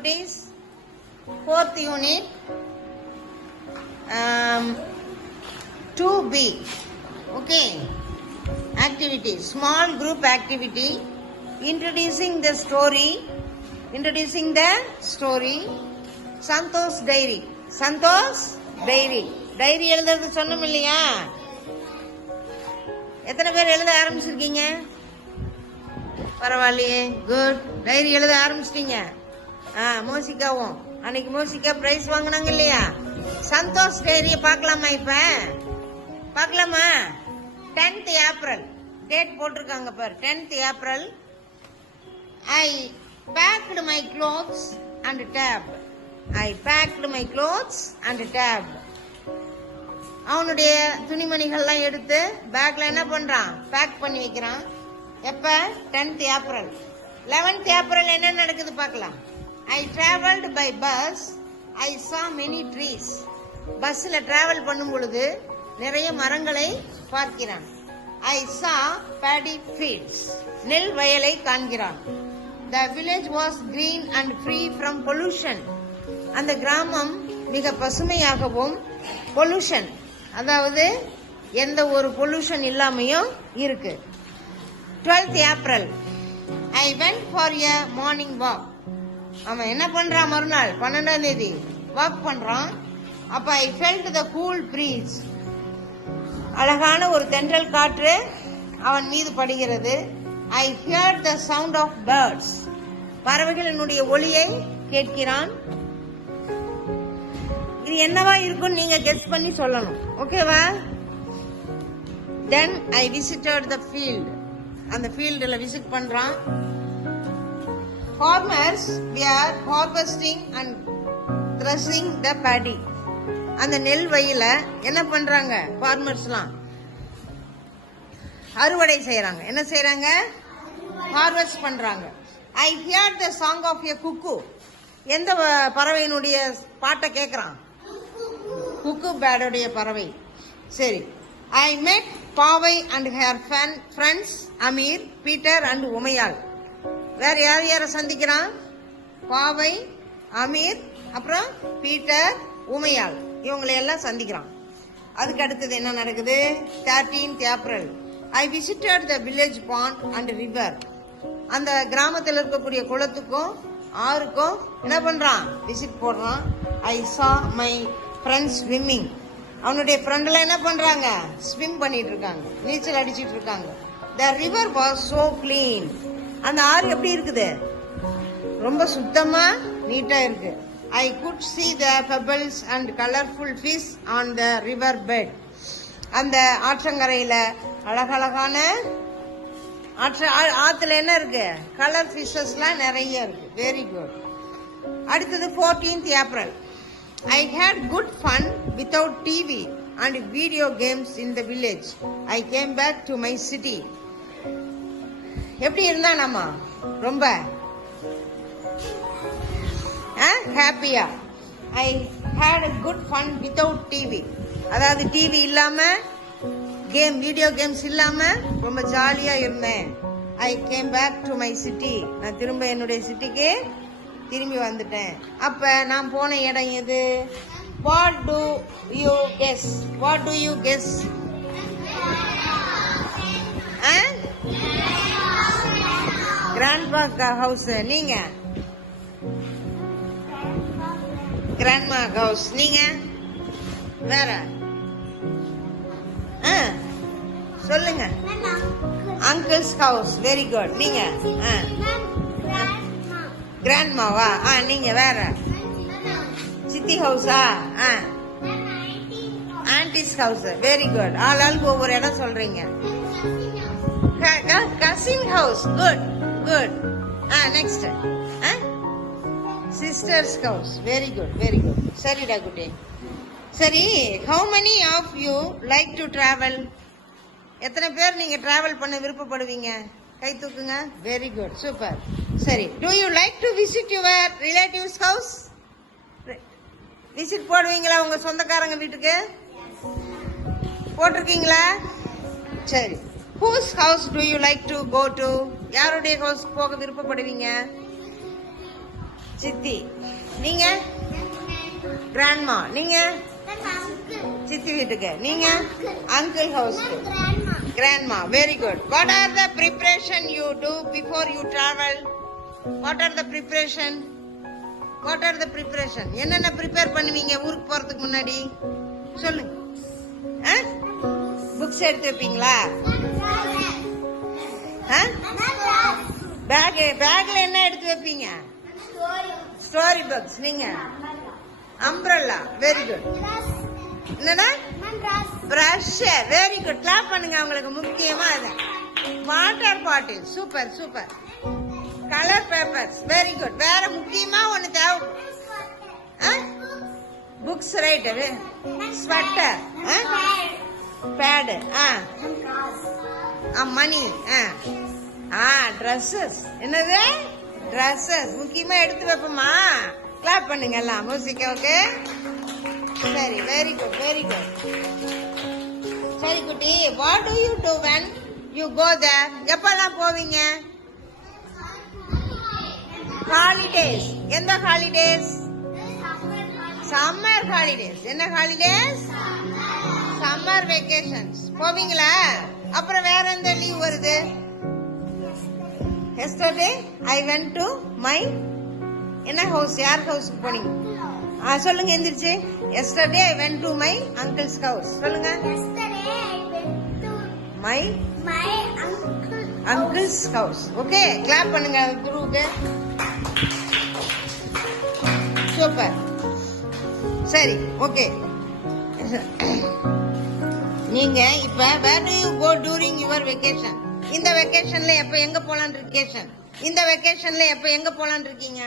குட்டீஸ்? Fourth unit, 2B. Okay. Activity, small group activity. Introducing the story. Santosh Diary. Diary எழுதுறது சொன்னோம் இல்லையா? எத்தனை பேர் எழுத ஆரம்பிச்சிருக்கீங்க? பரவாயில்லையே, குட். டைரி எழுத ஆரம்பிச்சிட்டீங்க. மோசிகாவும் அன்னைக்கு மோசிகா பிரைஸ் வாங்கினாங்க இல்லையா? சந்தோஷ் டைரிய பார்க்கலாமா? இப்ப பார்க்கலாமா? 10th ஏப்ரல் டேட் போட்டிருக்காங்க பாரு. 10th April. I packed my clothes and tab. அவனுடைய துணிமணிகள்லாம் எடுத்து பேக்ல என்ன பண்றான்? பேக் பண்ணி வைக்கிறான். எப்ப? 10th April. 11th ஏப்ரல் என்ன நடக்குது பார்க்கலாம். I traveled by bus. I saw many trees. பஸ்ல டிராவல் பண்ணும் பொழுது நிறைய மரங்களை பார்க்கிறான். I saw paddy fields. நெல் வயலை காண்கிறான். The village was green and free from pollution. அந்த கிராமம் மிக பசுமையாகவும் பொல்யூஷன், அதாவது எந்த ஒரு பொல்யூஷன் இல்லாமையும் இருக்கு. 12th April. I went for a morning walk. அவன் என்ன பண்றான்? மறுநாள் 12ஆம் தேதி வாக் பண்றான். அப்ப I felt the cool breeze. அழகான ஒரு தென்றல் காற்று அவன் மீது படுகிறது. I heard the sound of birds. பறவைகளினுடைய ஒலியை கேட்கிறான். இது என்னவா இருக்கும் நீங்க கெஸ் பண்ணி சொல்லணும். ஓகேவா? Then I visited the field. அந்த ஃபீல்ட்ல விசிட் பண்றான். Farmers were harvesting and threshing the paddy. அந்த நெல் வயல என்ன பண்றாங்க? ஃபார்மர்ஸ்லாம் அறுவடை செய்யறாங்க. என்ன செய்யறாங்க? ஹார்வெஸ்ட் பண்றாங்க. I heard the song of a cuckoo. எந்த பறவையினுடைய பாட்டை கேக்குறான்? குக்கு பேர்டுடைய பறவை. சரி. I met பாவை and her friends Amir, Peter and Umaiyal. வேற யார சந்திக்கிறான்? பாவை, அமீர், அப்புறம் பீட்டர், உமையாள், இவங்களை எல்லாம் சந்திக்கிறான். அதுக்கு அடுத்தது என்ன நடக்குது? 13th April. I visited the village pond and river. அந்த கிராமத்தில் இருக்கக்கூடிய குளத்துக்கும் ஆறுக்கும் என்ன பண்றான்? விசிட் போடுறான். I saw my friends swimming. அவனுடைய ஃப்ரெண்ட்ல என்ன பண்றாங்க? ஸ்விம் பண்ணிட்டு இருக்காங்க, நீச்சல் அடிச்சிட்டு இருக்காங்க. The river was so clean. அந்த ஆறு எப்படி இருக்குது? ரொம்ப சுத்தமா நீட்டா இருக்கு. I could see the pebbles and colorful fish on the river bed. அந்த ஆற்றங்கரையில அழகழகான ஆத்துல என்ன இருக்கு? கலர் ஃபிஷஸ்லாம் நிறைய இருக்கு. Very good. அடுத்தது 14th April. I had good fun without TV and video games in the village. I came back to my city. எப்படி இருந்தா நம்ம ரொம்ப ஹாப்பியா? I had a good fun without TV. அதாவது டிவி இல்லாம, வீடியோ கேம்ஸ் இல்லாம ரொம்ப ஜாலியா இருந்தேன். I came back to my city. நான் திரும்ப என்னுடைய சிட்டிக்கு திரும்பி வந்துட்டேன். அப்ப நான் போன இடம் எது? What do you guess? Grandpa house. நீங்க? Grandma house. நீங்க வேற? சொல்லுங்க. Uncle's house. Very good. நீங்க? கிராண்ட்மாவா? நீங்க வேற? சித்தி ஹவுஸா? Aunty's house. Very good. ஆளுக்கு ஒவ்வொரு இடம் சொல்றீங்க. Cousin house. Good. Next sister's house. Very good. சரிடா குட்டி. சரி, how many of you like to travel? எத்தனை பேர் நீங்க டிராவல் பண்ண விருப்பப்படுவீங்க? கை தூக்குங்க. Very good, super. சரி, do you like to visit your relatives house? Visit போடுவீங்களா உங்க சொந்தக்காரங்க வீட்டுக்கு? போட்டிருக்கீங்களா? சரி. whose house do you like to go to? யாருடைய ஹவுஸ் போக விருப்பப்படுவீங்க? சித்தி. நீங்க கிராண்ட்மா. நீங்க சித்தி வீட்டுக்கு. நீங்க அங்கிள் ஹவுஸ்க்கு. Grandma. Very good. What are the preparation you do before you travel? What are the preparation? What are the preparation? என்னென்ன ப்ரிப்பேர் பண்ணுவீங்க ஊருக்கு போறதுக்கு முன்னாடி? சொல்லுங்க. புக்ஸ் எடுத்து வைப்பீங்களா? பேக்ல என்ன எடுத்து வைப்பீங்க? Story books. நீங்க அம்ப்ரெல்லா. Very good. என்னடா? பிரஷ். Very good. கிளாப் பண்ணுங்க. அவங்களுக்கு முக்கியமா அது. Water bottle. Super super. Colour papers. Very good. வேற முக்கியமா ஒண்ணு தேவை. புக்ஸ். ரைட். ஸ்வெட்டர். பேடு. மணி. ட்ரெஸ்ஸஸ். என்னது? ட்ரெஸ்ஸஸ் முக்கியமா எடுத்து வைப்போமா? கிளாப் பண்ணுங்க எல்லாம். மியூசிக். ஓகே. சரி. Very good. Very good. சரி குட்டி. What to you to when you go there? எப்பெல்லாம் போவீங்க? ஹாலிடேஸ். எந்த ஹாலிடேஸ்? Summer holidays. என்ன ஹாலிடேஸ்? சம்மர் வெக்கேஷன்ஸ் போவீங்களா? அப்புறம் வேற எந்த லீவ் வருது? Yesterday I went to my என்ன ஹவுஸ்? யார் ஹவுஸ்க்கு போனீங்க? சொல்லுங்க எந்திரிச்சு. Yesterday I went to my uncle's house. சொல்லுங்க. Yesterday I went to my uncle's house. Okay. Clap பண்ணுங்க குருவுக்கு. சூப்பர். சரி. ஓகே. நீங்க இப்ப where do you go during your vacation? இந்த வெக்கேஷன்ல எப்ப எங்க போலாம்னு இருக்கீங்க? இந்த வெக்கேஷன்ல எப்ப எங்க போலாம்னு இருக்கீங்க?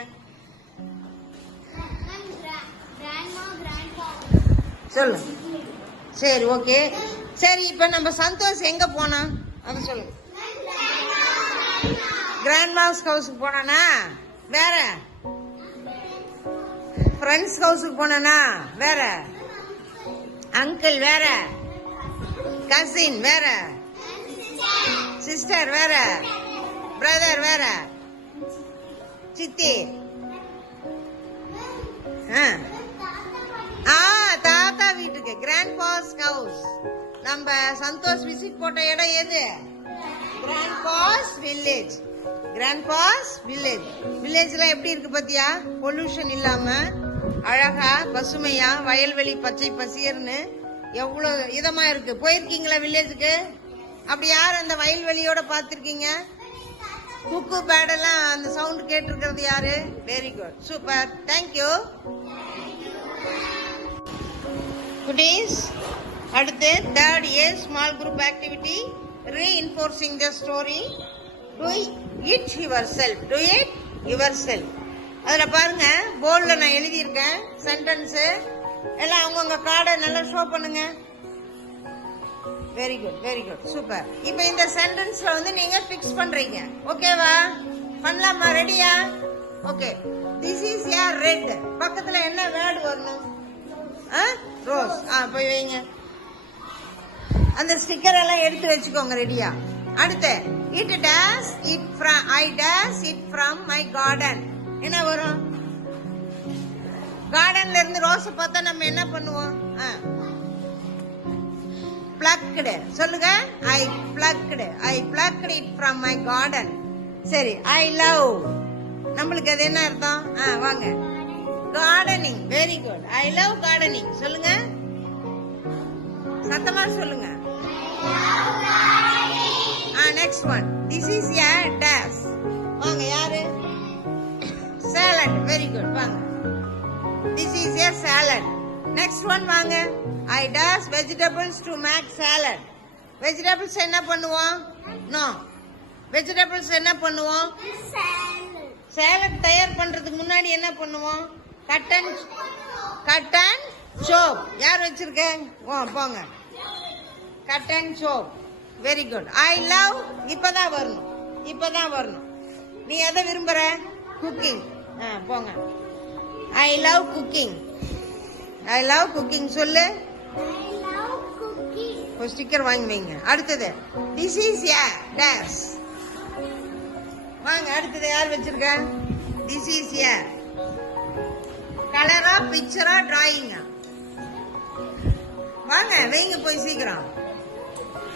சொல்லு. சரி. ஓகே. சரி. இப்ப நம்ம சந்தோஷ் எங்க போனா அது சொல்லு. கிராண்ட்மாஸ் ஹவுஸ்க்கு போனானா? வேற ஃப்ரெண்ட்ஸ் ஹவுஸ்க்கு போனானா? வேற அங்கிள். வேற கசின். வேற சிஸ்டர். வேற பிரதர். வேற சித்தி. தாத்தா வீட்டுக்கு. Grandpa's house. நம்ம சந்தோஷ் விசிட் போட்ட இடம் எது? Grandpa's village. Grandpa's village. வில்லேஜ்ல எப்படி இருக்கு பாத்தியா? பொல்யூஷன் இல்லாம அழகா பசுமையா வயல்வெளி பச்சை பசியர்னு எவ்வளவு இதமா இருக்கு. போயிருக்கீங்களா வில்லேஜுக்கு? அப்படி யார் அந்த வயல்வெளியோட பாத்திருக்கீங்க? குக்கு பேடெல்லாம் அந்த சவுண்ட் கேட்டிருக்கிறது யாரு? Very good. சூப்பர். தேங்க்யூ குட்டீஸ். அடுத்து third A small group activity reinforcing the story. Do it yourself. Do it yourself. அதுல பாருங்க போர்ட்ல நான் எழுதியிருக்கேன் சென்டென்ஸ் எல்லாம். அவங்கவுங்க கார்டை நல்லா ஷோ பண்ணுங்க. Very good. Very good. Super. இப்ப இந்த சென்டென்ஸ்ல வந்து நீங்க பிக்ஸ் பண்றீங்க. ஓகேவா? பண்ணலாமா? ரெடியா? Okay. This is a red. பக்கத்துல என்ன வேர்டு வரணும்? ரோஸ். போய் வைங்க. அந்த ஸ்டிக்கர் எல்லாம் எடுத்து வச்சுக்கோங்க. ரெடியா? அடுத்து it days it from I days it from my garden. என்ன வரும்? கார்டன்ல இருந்து ரோஸ் பார்த்தா நம்ம என்ன பண்ணுவோம்? plucked. சொல்லுங்க. I plucked it from my garden. சரி. I love. நம்மளுக்கு அது என்ன அர்த்தம்? வாங்க. gardening. Very good. I love gardening. சொல்லுங்க. சத்தமா சொல்லுங்க. next one. This is a dash. வாங்க. யாரு? salad. Very good. வாங்க. This is a salad. Next one வாங்க. I dash vegetables to make salad. Vegetables என்ன பண்ணுவோம்? No. Vegetables என்ன பண்ணுவோம்? salad தயார் பண்றதுக்கு முன்னாடி என்ன பண்ணுவோம்? cut and chop. யார் வச்சிருக்கேன்? போங்க. cut and chop. Very good. I love. இப்பதான் வரணும். நீ எதை விரும்புற? cooking. போங்க. I love cooking. சொல்லு. ஒரு ஸ்டிக்கர் வாங்கி வைங்க. அடுத்தது this is a dash. வாங்க. அடுத்தது யார் வச்சிருக்க? this is a கலரா பிக்சரா டிராயிங்கா? வாங்க வைங்க போய் சீக்கிரம்.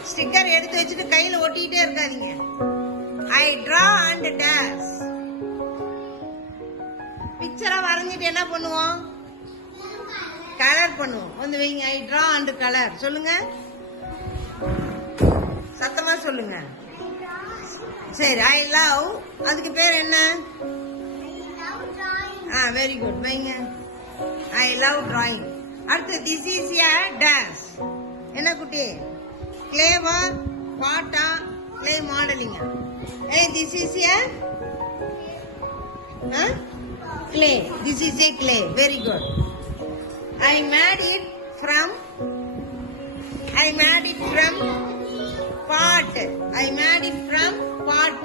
ஸ்டிக்கர் எடுத்து வச்சுட்டு கையில ஒட்டிட்டே இருக்காதீங்க. I draw and days. பிக்சரா வரைஞ்சிட்டு என்ன பண்ணுவோம்? கலர் பண்ணுவோம். வந்து வைங்க. I draw and colour. சொல்லுங்க, சத்தமா சொல்லுங்க. சரி. ஐ லவ், அதுக்கு பேர் என்ன? Very good. வைங்க. I love drawing. அடுத்து திஸ் இஸ் எ டான்ஸ். என்ன குட்டி? கிளேவா பாட்டா கிளே மாடலிங்கா? This is a clay. This is a clay. Very good. I made it from pot. I made it from pot.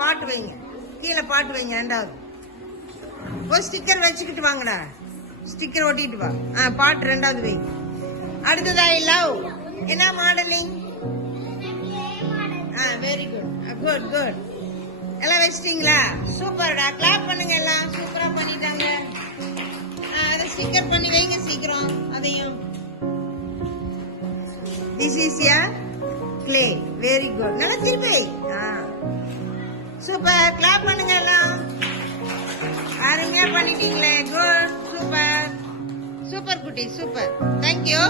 Pot வைங்க. கீழே பாட் வைங்க. ரெண்டாவது ஒரு ஸ்டிக்கர் வச்சுக்கிட்டு வாங்கடா. ஸ்டிக்கர் ஒட்டிட்டு வா. பாட் ரெண்டாவது வை. அடுத்தது ஐ லவ். என்ன modelling? Very good. Good good. எல்லாம் வச்சிட்டீங்களா? சூப்பர்டா. கிளாப் பண்ணுங்க. எல்லாம் சூப்பரா பண்ணிட்டாங்க. அதை ஸ்டிக்கர் பண்ணி வைங்க சீக்கிரம். அதையும் this is a clay. Very good. நல்லா திருப்பி. சூப்பர். கிளாப் பண்ணுங்க. எல்லாம் அருமையா பண்ணிட்டீங்களே. குட். சூப்பர் சூப்பர் குட்டி. சூப்பர். தேங்க்யூ.